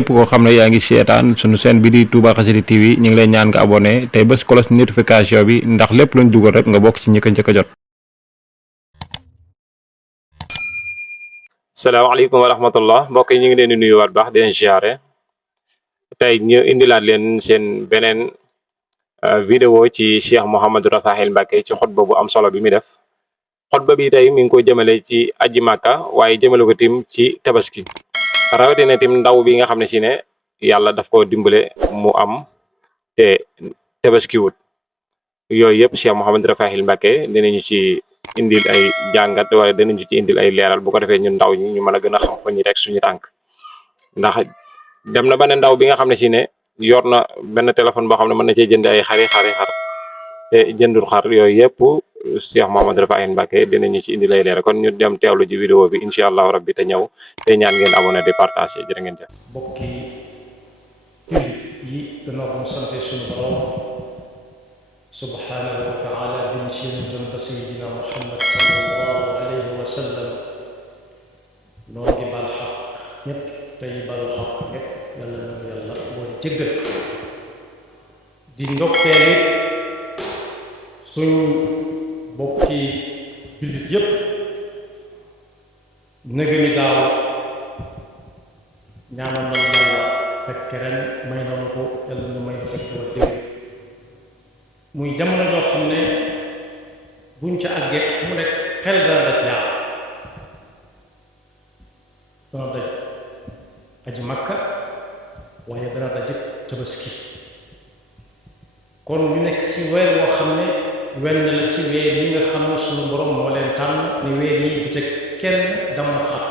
képp koo xam ne yaa ngi seetaan sunu chaîne bi di Touba Xassida TV ñu ngi lay ñaan nga abonné tey bés cloche notification bi ndax lépp luñ dugal rek nga bokk ci ñi ko njëkk a jot. salaamaaleykum wa rahmatullah mbokk yi ñu ngi leen di nuyuwaat baax di leen siyaare tey ñu indilaat leen seen beneen vidéo ci Cheikh Mouhamadou Rafahil Mbacké ci xutba bu am solo bi muy def. xutba bi tey mi ngi ko jëmale ci aji màkka waaye jëmale ko tim ci tabaski rawatina tim ndaw bi nga xam ne si ne yàlla daf ko dimbale mu am te tabaski wut yooyu yëpp Cheikh Mouhamadou Rafahil Mbacké dinañu ci indil ay jàngat wala dinañu ci indil ay leeral bu ko defee ñun ndaw ñi ñu mën a gën a xam fa ñu rek suñu tànk ndax dem na ba ne ndaw bi nga xam ne si ne yor na benn téléphone boo xam ne mën na cee jënd ay xar te jëndul xar yooyu yëpp Cheikh Mouhamadou Rafahil Mbacké dinañu ci indi lay leer kon ñu dem teewlu ci vidéo bi incha allahu rabbi te ñëw te ñaan ngeen abonné di partager jërë ngeen jëf. mbokki jullit yi gannaaw bu ñu sante suñu borom subhanahu wa taala jëm ci yonentam ba sayyidina Muhammad sallallahu alayhi wa sallam noonu di bal xaq ñëpp tey balu xaq ñëpp yàlla nañu yàlla boole jéggal di ndokkeeli suñu bokki jullit yépp nëga ni daaw ñaanal na yàlla fekk ren may na ko yàlla na may fekk wa dégg muy jamono joo xam ne buñ ca àggee mu nekk xel dana daj ñaar dana daj aji makka waaye dana daj tabaski kon ñu nekk ci weer woo xam ne wenn la ci weer yi nga xam ne suñu borom moo leen tànn ni weer yi bu ca kenn dama xat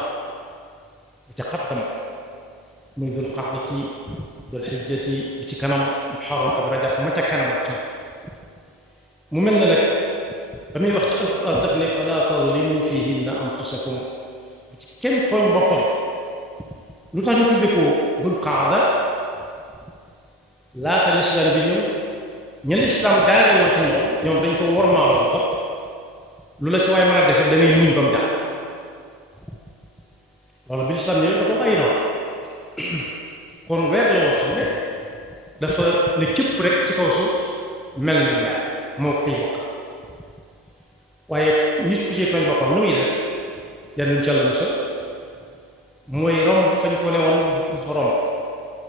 bu ca xat dama muy dul qaadati dul xijjati bi ci kanam muharram ak rajab ma ca kanam ak mu mel na nag damay wax ci alquran daf ne fala tadlimu fihinna anfusakum bu ci kenn tooñ boppam lu tax ñu tudde ko dul qaada laata lislaam bi ñëw ña lislaam gaare woon ci ñoom dañ ko wormaaloon ba lu la ci waay mën a defee da ngay muñ ba mu jàpp loolu bi lislaam ñëw da ko bàyyi noonu kon weer la woo xam ne dafa ne cëpp rek ci kaw suuf mel ni mel moo koy bokk waaye nit ku ci tooñ boppam lu muy def yan jàll sa mooy romb fañ ko ne woon bu fa romb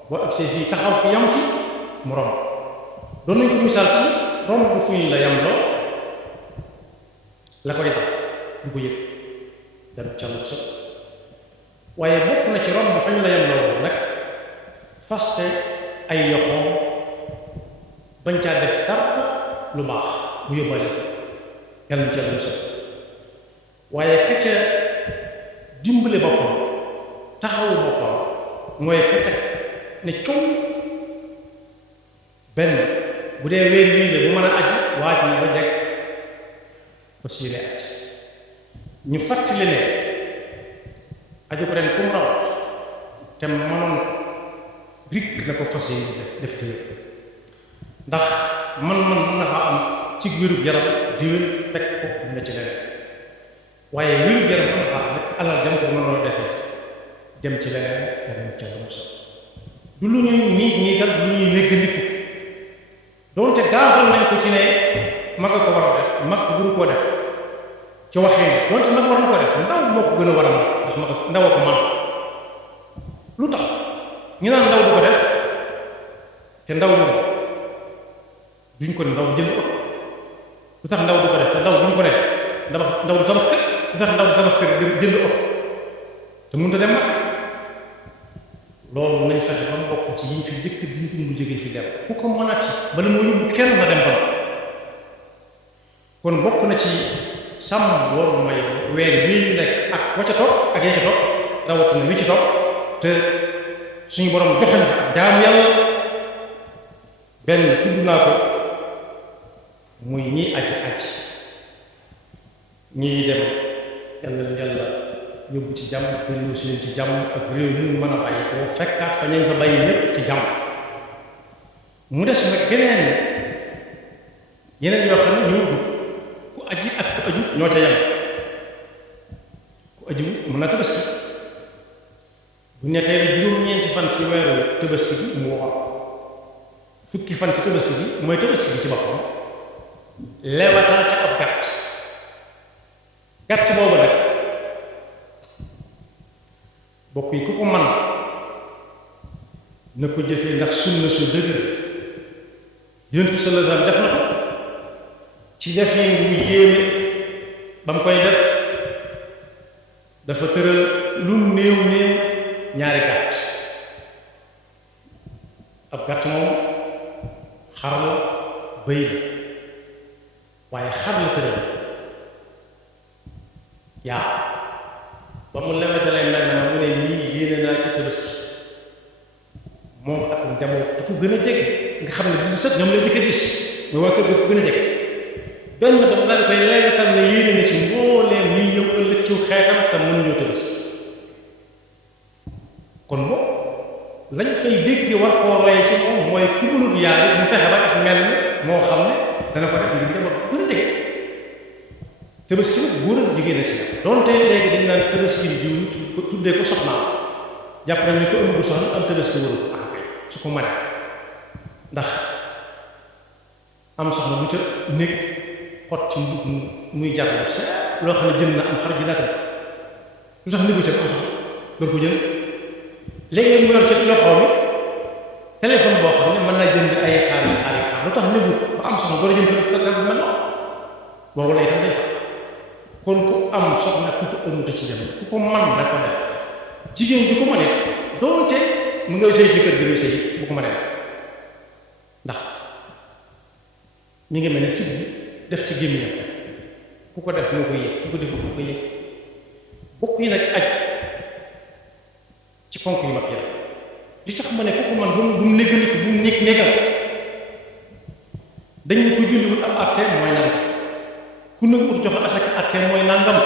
boo agsee fii taxaw fi yam fi mu romb doon nañ ko misaal ci romb bu fu ñu la yam loo la koy dal du ko yëg dem calub sa waaye bokk na ci romb fañ la yam loo nag faste ay yoxoom bañ caa def dara lu baax bu yóbbaale yàlla mu calub sa waaye ka ca dimbale boppam taxawu boppam mooy ka ca ne coow benn bu dee weer wii la bu mën a aji waaj na ba jekk fas yéene aj ñu fàttali ne aju ko ren ku mu raw te mënoon rik na ko fas yéene def te yëpp ndax man mën na faa am ci wérub yaram diwén fekk ko na ci leneen waaye wérub yaram mën na faa am rek alal jam ko mënoon defee dem ci leneen danañ ca lu sa du lu ñuy nii dal du lu ñuy néggandiku doonte gaafal nañ ko ci ne mag a ko war a def mag buru koo def ci waxee doonte mag war na ko def ndaw moo ko gën a war a man ndax mag ndaw a ko man lu tax ñu naan ndaw du ko def te ndaw duñ ko ne ndaw jënd ko lu tax ndaw du ko def te ndaw duñ ko ne ndaw du tabax kër lu tax ndaw du tabax kër jënd ko te mënut a dem mag loolu nañ fexe ba mu bokk ci yiñ fi jëkk dindi mu jógee fi dem ku ko mënati bala moo yóbbu kenn na dem ba kon bokk na ci sàmm waru may weer bii ñu nekk ak wa ca topp ak ya ca topp rawatina wi ci topp te suñu borom joxañ jaam yàlla benn tudd naa ko muy ñii aji ñii dem yàlla yóbbu ci jàmm delloo si leen ci jàmm ak réew mi mën a bàyyi koo fekkaat fa ñañ fa bàyyi ñépp ci jàmm mu des nag yeneen yoo xam ne ñu wut ku aji ak ku aju ñoo ca yem ku aju mën na tabaski bu ne tey juróom-ñeenti fan ci weeru tabaski bi mu woor fukki fan ci tabaski bi mooy tabaski bi ci boppam lewatal ca ab gàtt boobu nag bokk yi ku ko man na ko jëfee ndax sunna su dëgër Yonent bi sallallahu alayhi wasallam def na ko ci defin bu yéeme ba mu koy def dafa tëral lu néew ñaari gàtt ab gàtt moom xar la bëy la waaye xar la tëral yaa ba mu lewetalee mel na mu ne nii yéene naa ci tabaski moom ak njaboot di ko gën a jege nga xam ne bis bu set ñoom la jëkk a gis mooy waa kër gi ko gën a jege benn ba daal koy lewetal ne yéene na ci mbooleem ñi ñëw ëllëg ci xeetam te mënuñoo tabaski kon moom lañ fay dégg war koo roye ci moom mooy ku mënul yaay mu fexe ba ak mel moo xam ne dana ko def ngir njaboot bu gën a jege tabaski nag góor ak jigéen a ci donte léegi dañ naan tabaski jiw ñu tuddee ko soxnaam jàpp nañ ni ko ëmb bu soxna am tabaski warul su ko mënee ndax am soxna bu ca néeg xot ci mbub muy jar lu seet loo xam ne jënd na am xar ji naka lu tax négocier am soxna door ko jënd léegi mu yor ci loxo mi téléphone boo xam ne mën naa jënd ay xaar lu tax négut ba am soxna door a jënd téléphone bu mel noonu boobu lay tax day fàq kon ku am soxna ku ko ëmute ci dem ku ko man da ko def jigéen ju ko mënee doonte mu ngay sëy ci kër gi muy sëy bu ko mënee ndax mi ngi mel ne tibb def ci gémmiñam ku ko def moo ko yëg ku ko def moo ko yëg bokk yi nag aj ci ponk yu mag yi li tax ma ne ku ko man bu mu néganiku bu mu négal dañ ne ko julliwul ab atte mooy nangam ku nëbbuut joxe asaka atte mooy nangam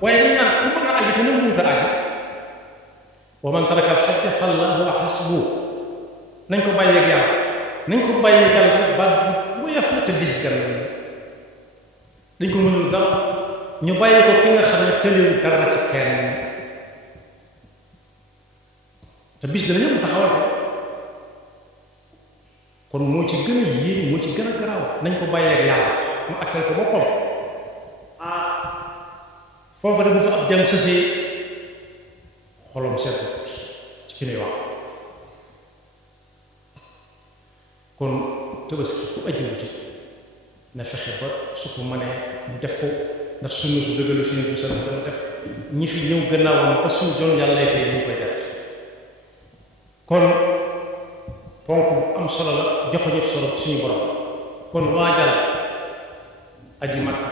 waaye dañ naan ku mën a aji te nëbbuut a aji wa man taraka al-hajja fallahu hasbuh nañ ko bàyyeeg yàlla nañ ko bàyyeeg yàlla ba bu yaf la te dis gan dañ ko mënul dara ñu bàyyi ko ki nga xam ne tëlewul dara ci kenn te bis dana ñëw taxawal ko kon moo ci gën a yéen moo ci gën a garaaw nañ ko bàyyeeg yàlla mu accal ko boppam foofu de bu fa ab jam sësee xolom seetut ci ki lay wax kon tabaski ku ajiwuti na fexe ba su ko mënee mu def ko ndax sunna su dëgg la suñu bu sal ko def ñi fi ñëw gannaawam ba suñu doon yàlla tey ñu koy def kon ponk bu am solo la joxo ñëpp solo suñu borom kon waajal aji makka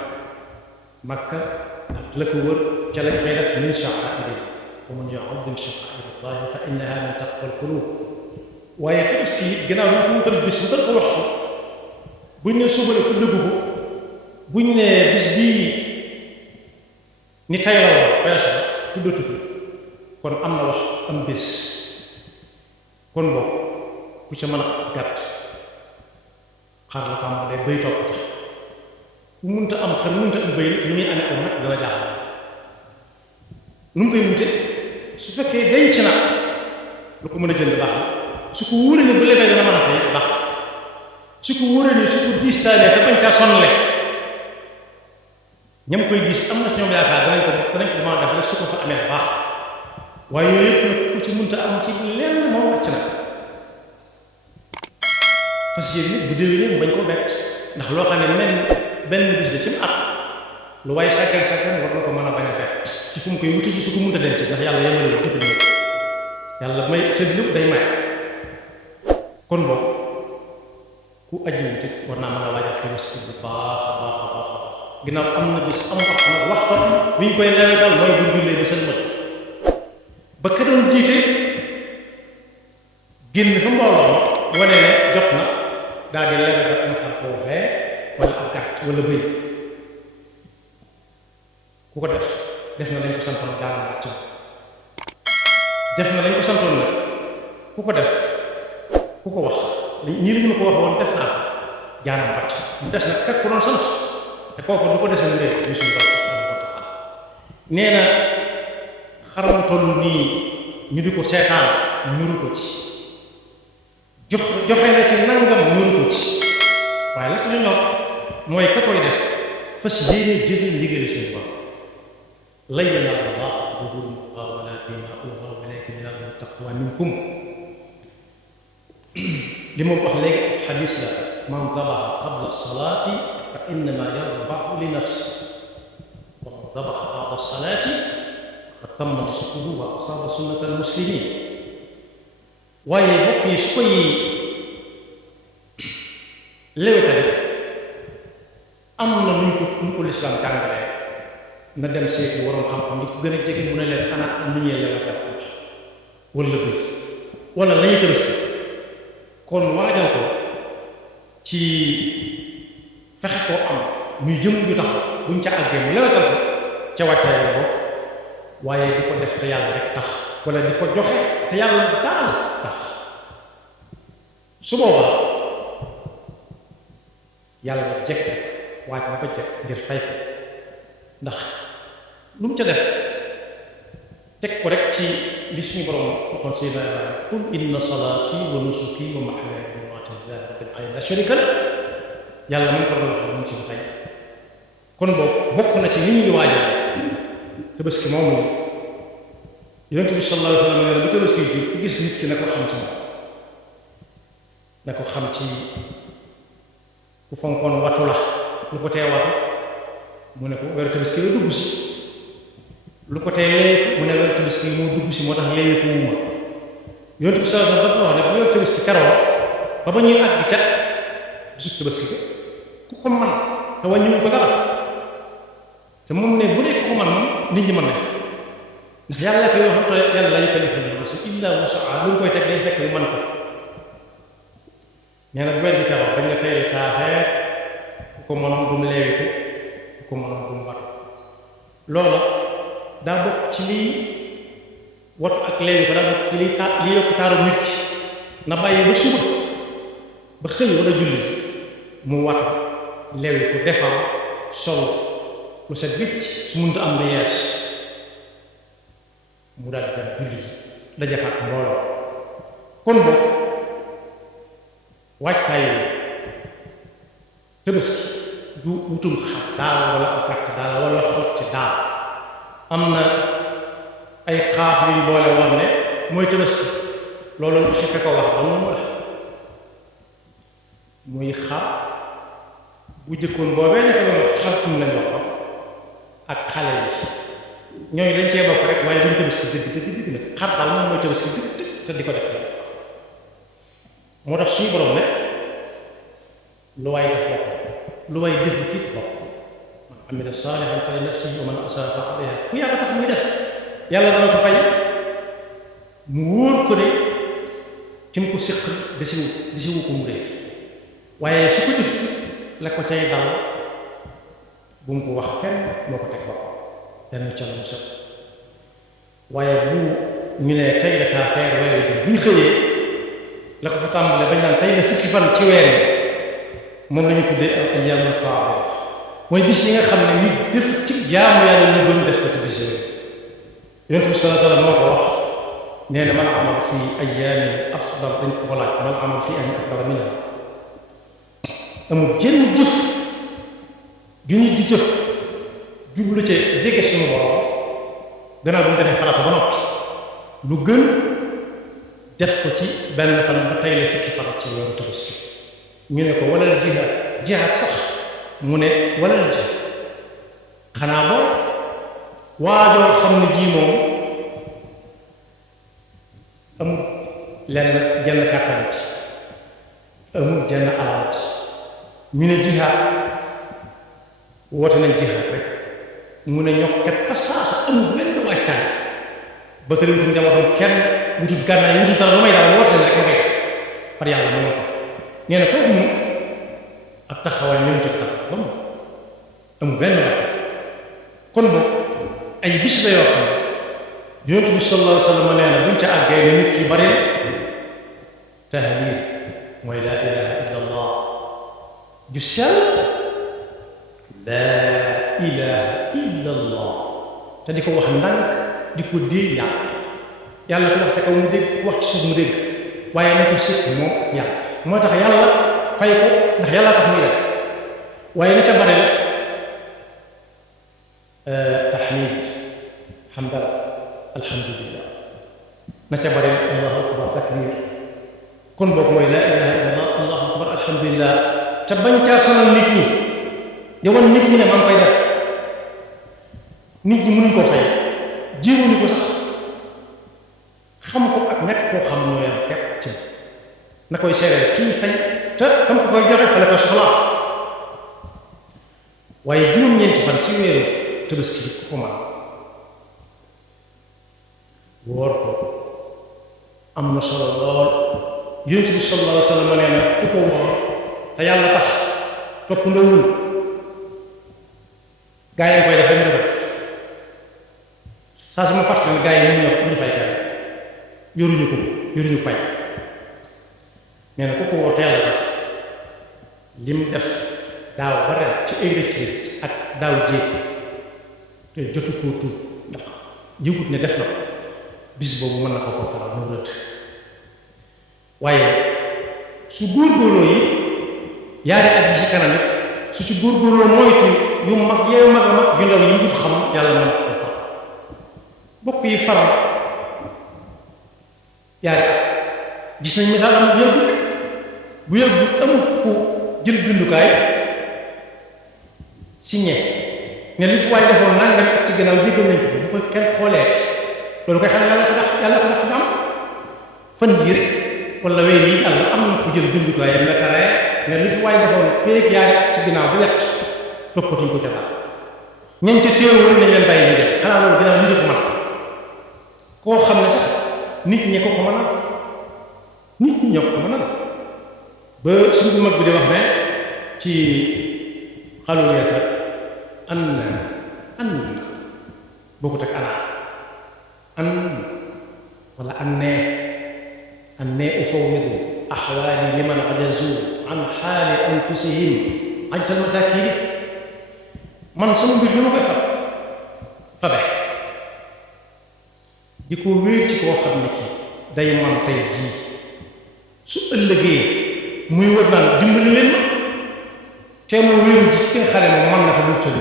ak la ko wër ca lañ fay def min sha'a'ir wa man yu'azzim sha'a'ir Allah fa innaha min taqwal qulub waaye tabaski it gannaaw ñu ko wutal bis bu ko waxtu buñ ne suba la tudd ko buñ ne bis bii ni tay la woon peesu tuddatu ko kon am na wax am bés kon boobu ku ca mën a gàtt xar la ko am day bëy topp tax ku munta am xar munta am bëy lu muy amee aw nag dana jaaxal nu mu koy wute su fekkee denc na lu ko mën a jënd baax na su ko wóoree ne bu lebee dana mën a fay baax na su ko wóoree ne su ko diis taalee te bañ caa sonle ñam koy diis am na ci ñoom yaakaar danañ ko mën a def rek su ko fa amee baax waaye yooyu yëpp nag ku ci munta am ci lenn moom wàcc na fas yéene bu déwénee mu bañ koo bett ndax loo xam ne benn bis la ci at lu waaye sàggan war na ko mën a bañ a bett ci fu mu koy wuti ji su ko munta denc ndax yàlla yemale lu jëpp yàlla may seen lépp day may kon boobu ku aji wuti war naa mën a waajal tabaski bu baax a baax a baax a baax ginnaaw am na bis am waxtu nag waxtu bi ñu koy lewetal mooy bu jullee ba seen mët ba ka doon jiite génn fa mbooloo ma wane ne jot na daal di lewetal am xar foofee wala ab gàtt wala bëy ku ko def na lañ ko santoon daal ci def na lañ ko santoon nag ku ko def ku ko wax ñii li ñu ko wax woon def naa ko jaanam wàcc mu des nag fekk ku doon sant te kooku du ko desee mu réer ñu suñu borom nee na xaramu toll nii ñu di ko seetaan ñuru ko ci joxe na ci nangam ñuru ko ci waaye la ko ñu ñor mooy ka koy def fas yéene jëfe ndigali suñu borom lan yanaala llaaha luhuumuhaa walaa dimaa'uhaa walaakin yanaaluhu taqwaa minkum li ma wax léegi xadiis la man dabaxa qabla salaati fa innamaa yarbaxu li nafsihi wa man dabaxa ba'da salaati faqad tamma nusukuhu wa asaaba sunnata al-muslimiin waaye bokk yi su koy lewetal am na lu ko lislaam jàngale na dem seeti waroom xam-xam li ko gën a jege mu ne leen ana nu ñuy lewetal wala bëy wala lañuy Tabaski kon waajal ko ci fexe koo am muy jëm ju tax buñ ca àggee mu lewetal ko ca wàccaay la ko waaye di ko def te yàlla rek tax wala di ko joxe te yàlla daal tax su boobaa yàlla jekk waaj na ko jekk ngir fay ko ndax lu mu ca def teg ko rek ci li suñu borom waxoon Seydina Ibrahima qul inna salaati wa nusuki wa mahyaaya wa mamaati lillaahi rabbil aalamiin laa shariika lahu yàlla mu ngi ko doon wax mu suñu xëy kon boobu bokk na ci li ñuy waajal Tabaski moomu Yonent bi sallallaahu alayhi wa sallam nee na bu Tabaski ji ku gis nit ki na ko xam ci moom na ko xam ci ku fonkoon watu la lu ko tee watu mu ne ko weeru Tabaski la dugg si lu ko tee léegi mu ne weeru Tabaski moo dugg si moo tax léegi ko wuma Yonent bi sallallahu alayhi wa sallam dafa wax ne bu weeru Tabaski teroo ba ba ñuy àgg ca bisu Tabaski ko ku ko man te wàññiwu ko dara te moom ne bu nekk ko man moom nit ñi mën nañ ndax yàlla koy wax te yàlla la yukallifu nafsan illaa wus'ahaa lu ñu koy teg day fekk mu mën ko nee na bu weer bi teroo bañ nga tey taafee ku ko mënoon du mu leewiku ku ko mënoon du mu watu loola daa bokk ci lii watu ak leewiku daa bokk ci lii yokk taaru nit ki na bàyyi ba suba ba xëy wala julli mu watu leewiku defar sol lu set wicc su mënta am lu yees mu daal di julli ji dajafaat mbooloo kon boog waajtaayu Tabaski du wutum xar daal wala ak gàtt daal wala xotti daal am na ay xaaf yuñ boole war ne mooy Tabaski loolu xekke ko wax ba mu la muy xar bu jëkkoon boobee ñu ko doon xartum lañ wax ko ak xale yi ñooñu dañ cee bokk rek waaye duñ Tabaski dëgg nag xar daal moom mooy Tabaski dëgg te di ko def moo tax suñu borom ne lu waay def bopp lu waay def ci bopp man amila saalihan fa li nafsihi wa man asaa fa alayhaa ku yàlla tax muy def yàlla dana ko fay mu wóor ko ne ki mu ko séq desiwu ko mu dee waaye su ko def la ko cay dal bu mu ko wax kenn moo ko teg bopp dana ca mu set waaye bu ñu ne tey la taafeer weeru jëm bu ñu xëyee la ko fa tàmbalee bañ naan tey la fukki fan ci weer yi moom la ñu tuddee al ayyaamul faadila mooy bis yi nga xam ne ñu def ci jaamu yàlla ñu gën def ko ci bis yooyu Yonent bi sallallahu alayhi wa sallam moo ko wax nee na man amal fi ayyaamin afdal dañ ko laaj man amal fi ayyaamin afdal minha amul jënn jëf ju nit di jëf jublu ca jege suñu borom gannaaw bu ñu defee farata ba noppi lu gën def ko ci benn fan ba tey la fukki fan ci weeru Tabaski ñu ne ko walal jihaad sax mu ne walal jihaad xanaa boo waajoo xam ne ji moom amul lenn jenn kàttan ci amul jenn alal ci ñu ne jihaad woote nañ jihaad rek mu ne ñokket fa saasa amul benn waajtaay ba sëriñ fu njabootam kenn wutut gànnaay wutut dara lu may daal woote rek ma koy far yàlla moom ko nee na kooku moom ak taxawaay ñoom ci tax ba mu amul benn waajtaay kon boog ay bis la yoo xam ne Yonent bi sallallahu alayhi wa sallam nee na buñ ca àggee ne nit ki bari tahlil mooy laa ilaha illa allah ju sell laa ilaha illa allah te di ko wax ndànk di ko dee yàlla yàlla ku wax ca kaw mu dégg ku wax ci suuf mu dégg waaye nañ ko séq moom yàlla moo tax yàlla fay ko ndax yàlla tax muy def waaye na ca bare la tahmid hamdala alhamdulillah na ca bare allahu akbar takbir kon boobu mooy laa ilaha illallah allahu akbar alhamdulillah te bañ caa sonal nit ñi di wan nit ñi ne maa ngi koy def nit ñi mënuñ koo fay jéemuñu ko sax xam ko ak nekk koo xam ñoo yam képp ci na koy seereel kii fay te fam ko koy joxe fa la ko soxlaa waaye juróom-ñeenti fan ci weeru Tabaski bi ku ko man woor ko am na solo lool Yonent bi sallallahu alayhi wa sallam nee na ku ko woor te yàlla tax topp ndawul gaa yi koy def mu dafa def saa su ma fàttali ne gaa yi ñu fay kay yoruñu pay nee na ku ko woor te yàlla tax lim def daaw ba ren ci ay rëcc ak daaw jéeg te jotu koo tuub ndax yëgut ne def na ko bis boobu mën na ko koo faral mu rëdd waaye su góorgóorloo yi yaari at bi ci kanam it su ci góorgóorloo moytu yu mag yee mag a mag yu ndaw yi mu jut xam yàlla mën na ko far bokk yi faral yaari at gis nañ misaal am bu yàggut amul ku jël bindukaay signé ne li fi waay defoon nangam at ci gannaaw jéggal nañ ko bu ko kenn xooleet loolu koy xam ne yàlla ko dàq am fan yii rek wala weer yi yàlla am na ku jël bindukaayam ne taree ne li fi waay defoon feeg yaari at ci gannaaw bu yett toppatuñ ko ca daal ñeñ ca teewul nañ leen bàyyi ñu dem xanaa loolu gannaaw nit ko mën koo xam ne sax nit ñi ko mënal nit ñi ñoo ko mënal ba suñu mag bi di wax ne ci xaluliyata an bokkut ak an wala an ne ufawwidu axwaali liman ajazu an xaali anfusihim ajsal masaakiin man sama mbir li ma koy fabe di ko wéer ci koo xam ne kii day man tey jii su ëllëgee muy wër naan dimbali leen ma te moo wéeru ji ki nga xale moom man na fa lu tëdd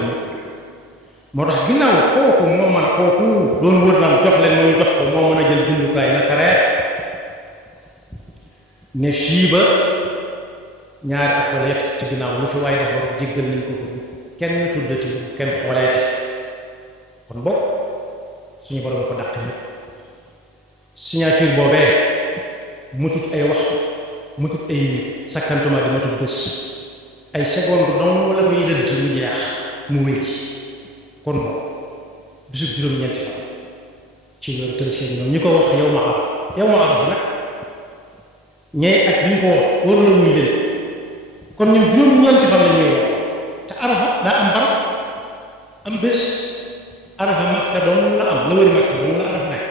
moo tax ginnaaw kooku moo man kooku doon wër naan jox leen mooy jox ko moo mën a jël bindukaay na tareet ne fii ba ñaari at wala yett ci ginnaaw lu fi waaye dafa war jéggal nañ ko kenn tuddati kenn xooleeti kon bokk suñu borom ko dàq nit signature boobee mutut ay waxtu mutut ay nit sakkantuma di mutut bés ay seconde dong wala muy lënt mu jeex mu wéy ci kon bisub juróom-ñeenti fan ci loolu Tabaski bi noonu ñu ko wax yow ma araf nag ñee ak bi ñu ko war la wuy leen kon ñun juróom-ñeenti fan lañ ñuy wax te arafa daa am barab am bés arafa Makka doon la am la wëri Makka doon la arafa nekk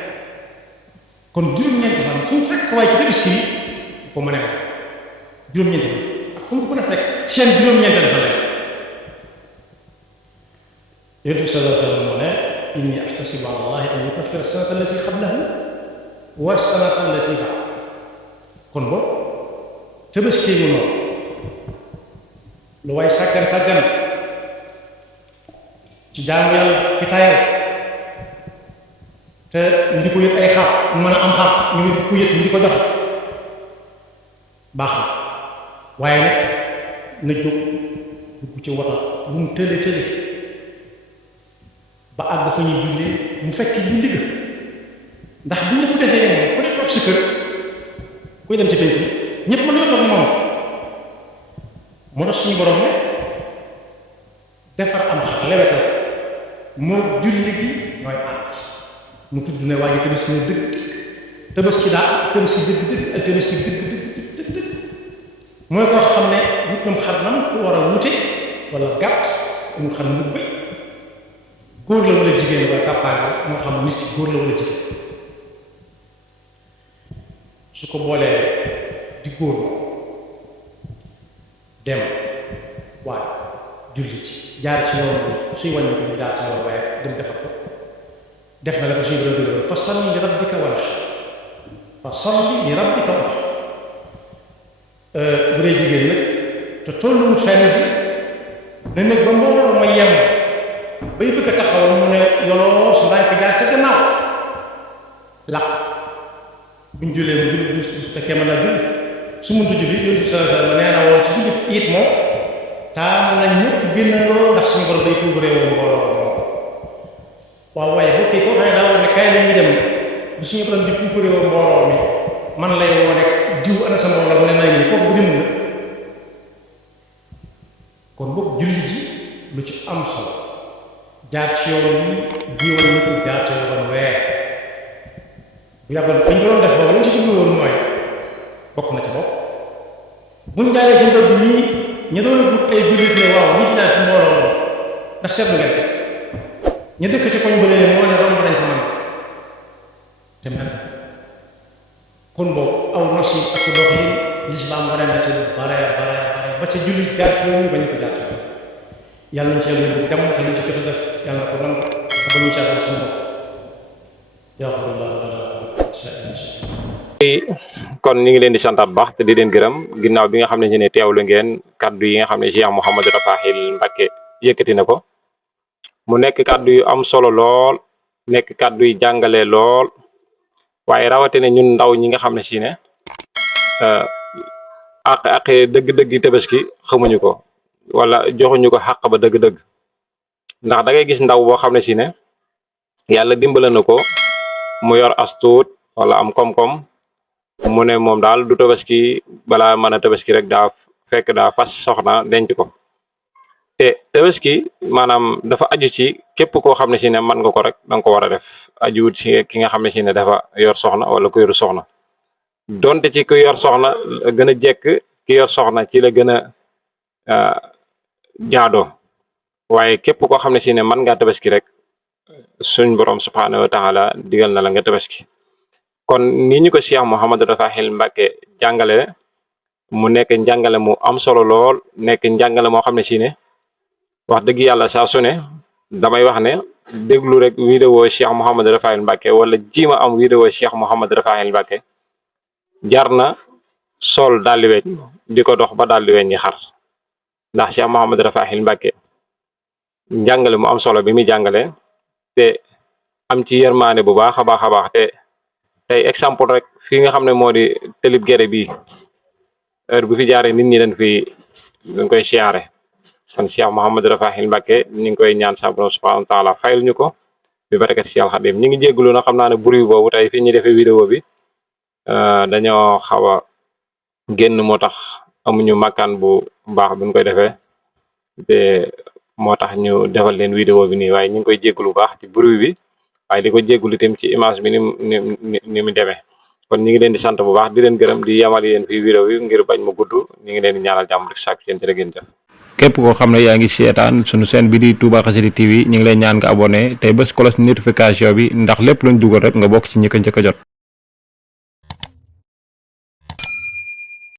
kon juróom-ñeenti fan fu mu fekk waaye ci Tabaski bi ko mën a wax juróom-ñeenti fan ak fu mu ko mën a fekk seen juróom-ñeenti dafa nekk Yonent bi sallallahu alayhi wa sallam moo ne inni ahtasibu ala Allahi an yukaffira sanata allati qablahu wa sanata allati ba'dahu kon boobu Tabaski ñu noonu lu waay sàggan ci jaamu yàlla ci tayal te ñu di ko yët ay xar mu mën a am xar ñu ngi ko yët ñu di ko jox baax na waaye nag na jóg dugg ci waxal lu mu tële ba àgg fa ñuy julli mu fekk julli ga ndax bu ñëpp defee moom ku ne toog si kër kuy dem ci penc ñëpp mën nañoo toog moom moo tax suñu borom ne defar am xar lewetal moo julli gi ñooy ànd mu tudd ne waaye Tabaski ne dëgg Tabaski daa Tabaski dëgg ak Tabaski dëgg mooy koo xam ne wut nam xar nam ku war a wute wala gàtt mu xam mu bëy góor la wala jigéen la kàppaange moo xam nit ki góor la wala jigéen su ko boolee di góor dem waaye julli ci jaar ci yoon bi suy wàññi ko mu jaar ci yoon waaye dem defar ko def na la ko suñu borom dëggal fa salli li rabbika wanhar fa salli li rabbika wanhar bu dee jigéen nag te tolluwut fenn fi ne nag ba mbooloo ma yem bay bëgg a taxawal mu ne yoloo su ndànk jaar ca gannaaw làq buñ jullee mu julli bu fekkee mën naa julli su muntu julli yonent bi sallallahu alayhi wa sallam nee na woon ci julli it moom taam na ñëpp génnandoo ndax suñu borom day puugaree woon mbooloo moom waaw waaye boo kii koo xam ne daa war ne kaay la ñuy dem bu suñu borom di puugaree woon mbooloo mi man lay woo rek diw ana sa mbooloo mu ne maa ngi nii kooku bu demul la kon boog julli ji lu ci am solo jaar ci yoon bi jiwal ñu ko jaar ci yoon weer bu yàggoon dañ ko doon def boobu lañ ci jublu woon mooy bokk na ci bopp buñ jaaree ci mbedd mii ñu doon a gudd ay jullit ne waaw ñi fi jaar ci mbooloo moom ndax seetlu ngeen ñu dëkk ci koñ bu leen moo ne romb nañ fa man te mel kon boobu aw nos yi ak dox yi lislaam wane na ci bare ba ca jullit jaar ci yoon ba ñu ko jaar ci yoon yàlla nañ ci yàlla yóbbu jàmm te luñ ci jot a def yàlla na ko nangu ba ñu caatal suñu bopp kon ñu ngi leen di santaat baax te di leen gërëm ginnaaw bi nga xam ne si ne teewlu ngeen kaddu yi nga xam ne Cheikh Mouhamadou Rafahil Mbacké yëkkati na ko mu nekk kaddu yu am solo lool nekk kaddu yu jàngale lool waaye rawatina ñun ndaw ñi nga xam ne si ne ak dëgg-dëgg tabaski xamuñu ko wala joxuñu ko xàq ba dëgg-dëgg ndax da ngay gis ndaw boo xam ne si ne yàlla dimbale na ko mu yor astuut wala am koom-koom mu ne moom daal du tabaski balaa mën a tabaski rek daa fekk daa fas soxna denc ko te tabaski maanaam dafa aju ci képp koo xam ne si ne mën nga ko rek da nga ko war a def ajuwut ci ki nga xam ne si ne dafa yor soxna wala ku yoru soxna donte ci ku yor soxna gën a jekk ki yor soxna ci la gën a jaadoo waaye képp koo xam ne si ne mën ngaa tabaski rek suñ borom subhaanahu wa taala digal na la nga tabaski kon ni ñu ko Cheikh Mouhamadou Rafahil Mbacké jàngale mu nekk njàngale mu am solo lool nekk njàngale moo xam ne si ne wax dëgg yàlla saa su ne damay wax ne déglu rek vidéo Cheikh Mouhamadou Rafahil Mbacké wala jiima am vidéo Cheikh Mouhamadou Rafahil Mbacké jar na sol daldi weñ di ko dox ba daldi weñ ñi xar ndax Cheikh Mouhamadou Rafahil Mbacké njàngale mu am solo bi muy jàngale te am ci yërmaane bu baax a baax te tey exemple rek fii nga xam ne moo di télib gere bii heure bu fi jaaree nit ñi dañ koy siyaare kon Cheikh Mouhamadou Rafahil Mbacké ñu ngi koy ñaan sa borom subhanahu wa taala fayal ñu ko bi barakat Cheikh Khadim ñu ngi jégglu na xam naa ne bruit boobu tey fi ñu defee vidéo bi dañoo xaw a génn moo tax amuñu makkaan bu baax buñ koy defee te moo tax ñu defal leen vidéo bi nii waaye ñu ngi koy jégglu bu baax ci bruit bi waaye di ko jégglu itam ci image bi ni mu demee kon ñu ngi leen di sant bu baax di leen gërëm di yamal yéen fii vidéo yi ngir bañ ma gudd ñu ngi leen di ñaanal jàmm rek sàkku yéen jërë ngeen jëf. képp koo xam ne yaa ngi seetaan suñu chaîne bi di Touba Xassida TV ñu ngi lay ñaan nga abonné tey bés cloche notification bi ndax lépp luñ dugal rek nga bokk ci ñi ko njëkk a jot.